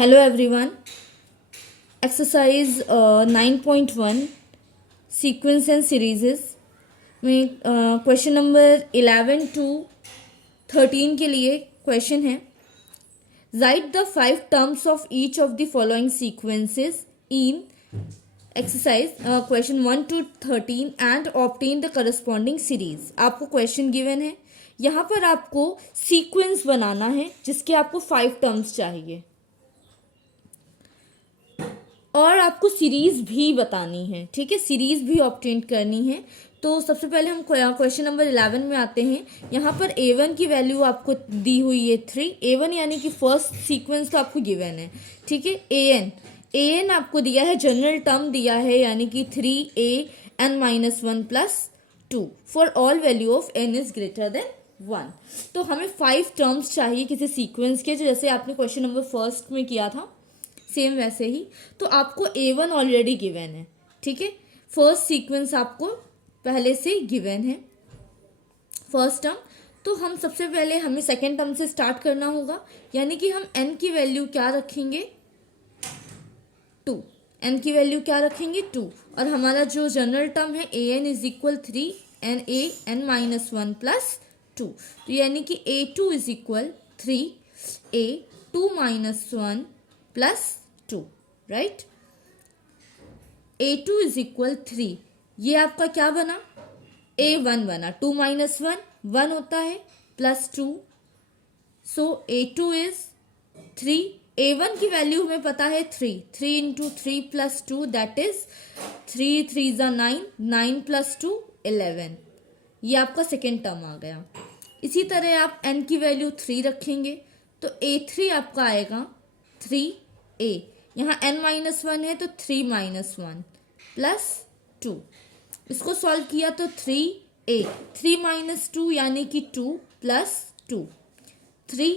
Hello everyone. Exercise 9.1 sequence and series में question number 11 to 13 के लिए क्वेश्चन है. Write the 5 terms of each of the following sequences in exercise question 1 to 13 and obtain the corresponding series. आपको question given है, यहाँ पर आपको sequence बनाना है जिसके आपको 5 टर्म्स चाहिए और आपको सीरीज़ भी बतानी है. ठीक है, सीरीज़ भी ऑब्टेन करनी है. तो सबसे पहले हम क्वेश्चन नंबर 11 में आते हैं. यहाँ पर A1 की वैल्यू आपको दी हुई है 3. A1 यानी कि फर्स्ट सीक्वेंस तो आपको गिवन है. ठीक है, AN आपको दिया है, जनरल टर्म दिया है यानी कि 3AN-1 plus 2 for all value of n is greater then 1. तो हमें 5 टर्म्स चाहिए किसी सीक्वेंस के, जो जैसे आपने क्वेश्चन नंबर फर्स्ट में किया था सेम वैसे ही. तो आपको A1 ऑलरेडी गिवन है. ठीक है, फर्स्ट सीक्वेंस आपको पहले से गिवन है, फर्स्ट टर्म. तो हम सबसे पहले हमें सेकेंड टर्म से स्टार्ट करना होगा, यानी कि हम n की वैल्यू क्या रखेंगे 2. n की वैल्यू क्या रखेंगे 2. और हमारा जो जनरल टर्म है AN is equal 3NAN-1 plus 2. तो यानी कि A2 is equal 3A2-1 plus 2. Right, A2 is equal 3. ये आपका क्या बना, A1 बना. 2 माइनस 1 होता है, plus 2. So A2 is 3. A1 की वैल्यू हमें पता है 3 इंटू 3 प्लस 2 दैट इज 3 3 ज़ा 9 प्लस 2 11. ये आपका सेकेंड टर्म आ गया. इसी तरह आप n की वैल्यू 3 रखेंगे तो A3 आपका आएगा 3A. यहाँ n-1 है तो 3-1 प्लस 2. इसको सॉल्व किया तो 3A 3-2 यानी कि 2 plus 2. 3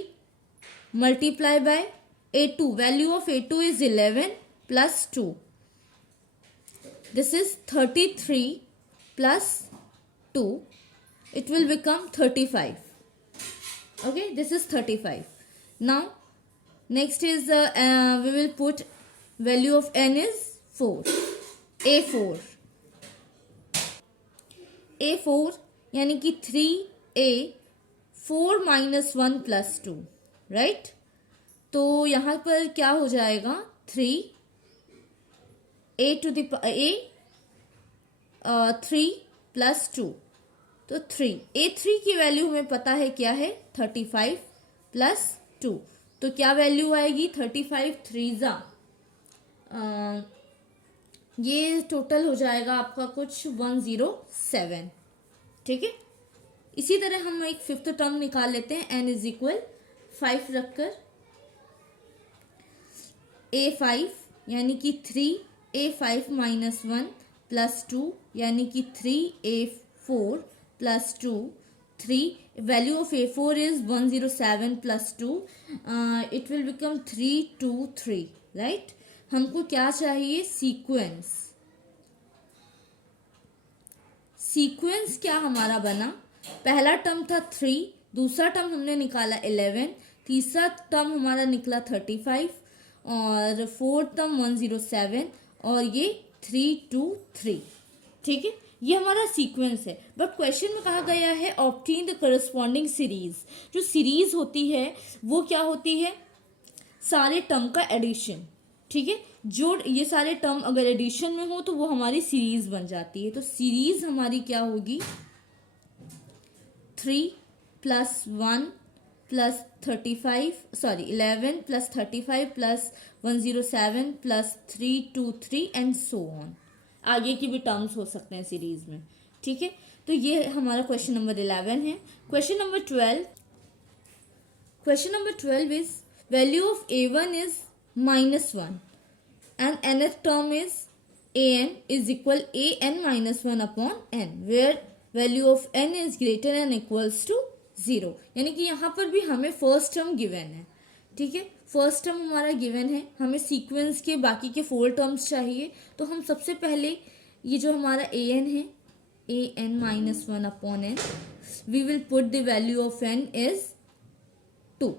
multiply by A2, value of A2 is 11 plus 2. This is 33 plus 2. It will become 35. Okay, this is 35. Now next is we will put value of n is 4. A4 यानी कि 3A 4-1 plus 2. Right, तो यहाँ पर क्या हो जाएगा 3 plus 2. तो 3 A3 की वैल्यू हमें पता है क्या है 35 प्लस 2. तो क्या वैल्यू आएगी 35 3 ज़ा ये टोटल हो जाएगा आपका कुछ 107. ठीक है, इसी तरह हम एक फिफ्थ टर्म निकाल लेते हैं. n इज इक्वल 5 रखकर A5 यानी कि 3A5-1 प्लस 2 यानी कि 3A4 plus 2. 3 value of A4 is 107 plus 2. It will become 323. Right, हमको क्या चाहिए सीक्वेंस क्या हमारा बना, पहला टर्म था 3, दूसरा टर्म हमने निकाला 11, तीसरा टर्म हमारा निकला 35 और फोर्थ टर्म 107 और ये 323. ठीक है, ये हमारा सीक्वेंस है. बट क्वेश्चन में कहा गया है ऑब्टेन द करस्पॉन्डिंग सीरीज. जो सीरीज होती है वो क्या होती है, सारे टर्म का एडिशन. ठीक है, जो ये सारे टर्म अगर एडिशन में हो तो वो हमारी सीरीज बन जाती है. तो सीरीज हमारी क्या होगी 3 plus 1 plus 11 plus 35 plus 107 plus 323 and so on. आगे की भी टर्म्स हो सकते हैं सीरीज में. ठीक है, तो ये हमारा क्वेश्चन नंबर 11 है. Question number 12 is value of A1 is -1 and nth term is an is equal an-1 upon n where value of n is greater than equals to 0. यानी कि यहाँ पर भी हमें फर्स्ट टर्म गिवन है. ठीक है, फर्स्ट टर्म हमारा गिवन है, हमें सीक्वेंस के बाकी के 4 टर्म्स चाहिए. तो हम सबसे पहले ये जो हमारा an है an-1 upon n we will put the value of n is 2.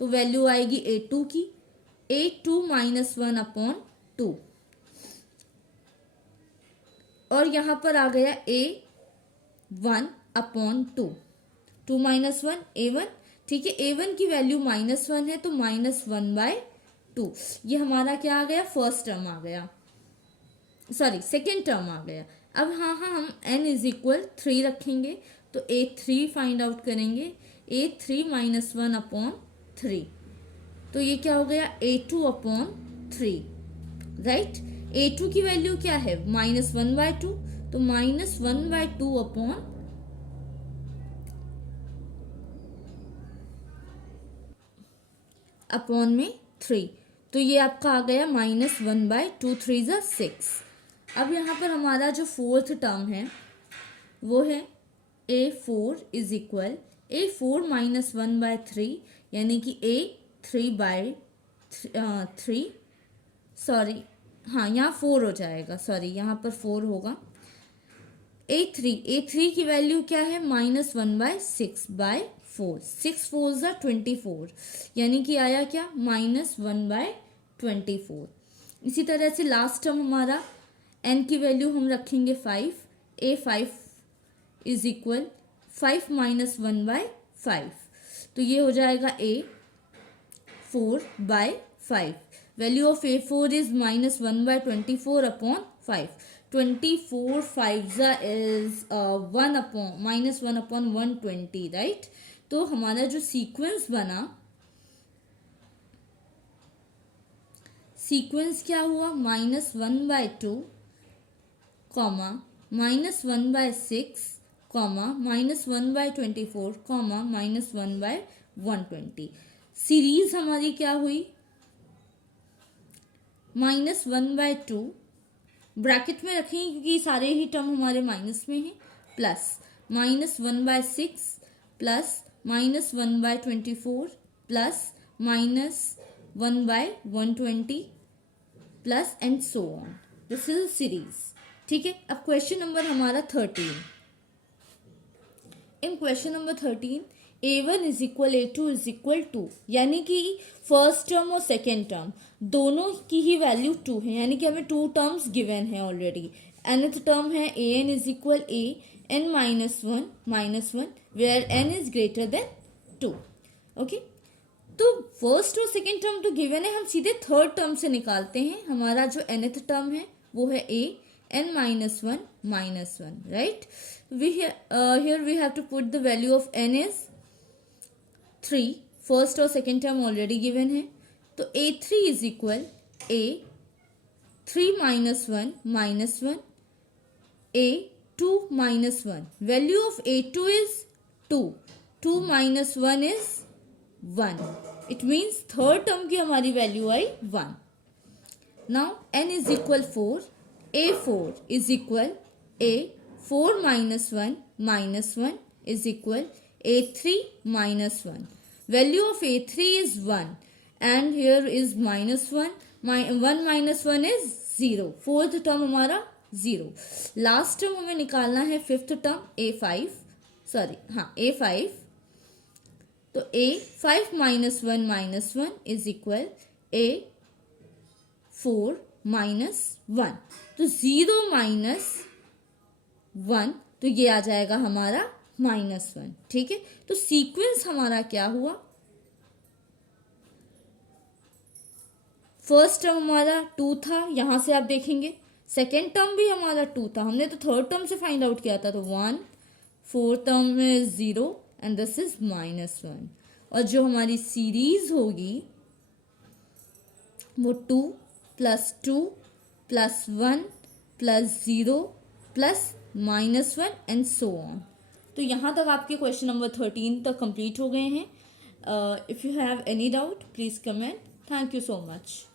तो वैल्यू आएगी A2 की. A2 माइनस 1 अपॉन 2, और यहाँ पर आ गया A1 अपॉन 2, 2 माइनस 1 A1, ठीक है। A1 की वैल्यू -1 है तो -1/2, ये हमारा क्या आ गया, फर्स्ट टर्म आ गया, सॉरी सेकेंड टर्म आ गया। अब हाँ हम n इज इक्वल 3 रखेंगे तो A3 फाइंड आउट करेंगे, A3 माइनस 1 अपॉन 3, तो ये क्या हो गया, A2 अपॉन 3, राइट। A2 की वैल्यू क्या है, -1/2, तो -1/2 अपॉन में 3, तो ये आपका आ गया -1/2, 3 ज़ा 6। अब यहाँ पर हमारा जो फोर्थ टर्म है वो है A4 is equal A4 minus 1/3, यानी कि A3/3, सॉरी हाँ यहाँ 4 हो जाएगा, सॉरी यहाँ पर 4 होगा। A3 की वैल्यू क्या है, -1/6/4, 6 4 ज़ा 24, यानी कि आया क्या, -1/24। इसी तरह से लास्ट टर्म हमारा n की वैल्यू हम रखेंगे 5, A5 इज इक्वल 5 माइनस 1/5, तो ये हो जाएगा A4/5, value of A4 is -1/24 upon 5, 24 5 is 1 upon -1/120, right. तो हमारा जो सीक्वेंस बना, सीक्वेंस क्या हुआ, -1/2, -1/6, -1/24, -1/120। सीरीज हमारी क्या हुई, -1/2 ब्रैकेट में रखेंगे क्योंकि सारे ही टर्म हमारे माइनस में हैं, plus -1/6 plus -1/24 plus -1/120 plus and so on, this is series, ठीक है। अब क्वेश्चन नंबर हमारा 13, in question number 13 A1 is equal A2 is equal 2, यानी कि फर्स्ट टर्म और सेकेंड टर्म दोनों की ही वैल्यू 2 है, यानी कि हमें 2 टर्म्स गिवन है ऑलरेडी। nth टर्म है an is equal an -1 where n is greater than 2, okay. तो फर्स्ट और सेकेंड टर्म तो गिवन है, हम सीधे थर्ड टर्म से निकालते हैं। हमारा जो nth टर्म है वो है an -1, right? Here we have to put the value of n is 3, first और सेकेंड टर्म ऑलरेडी गिवन है, तो A3 is equal A3 -1 A2 -1, value of A2 is 2, 2 - 1 is 1, it means third term की हमारी value I 1। Now n is equal 4, A4 is equal A4 -1 is equal A3 -1, value of A3 is 1 and here is -1, 1 - 1 is 0, fourth term हमारा 0। Last term हमें निकालना है fifth term A5, तो A5 -1 is equal A4 -1, तो 0 - 1, तो ये आ जाएगा हमारा -1, ठीक है। तो सीक्वेंस हमारा क्या हुआ, फर्स्ट टर्म हमारा 2 था, यहां से आप देखेंगे सेकेंड टर्म भी हमारा 2 था, हमने तो थर्ड टर्म से फाइंड आउट किया था, तो 1, फोर्थ टर्म में 0 एंड दिस इज -1, और जो हमारी सीरीज होगी वो 2 + 2 + 1 + 0 + -1 एंड सो ऑन। तो यहाँ तक आपके क्वेश्चन नंबर 13 तक कंप्लीट हो गए हैं। If you have any doubt please comment. Thank you so much.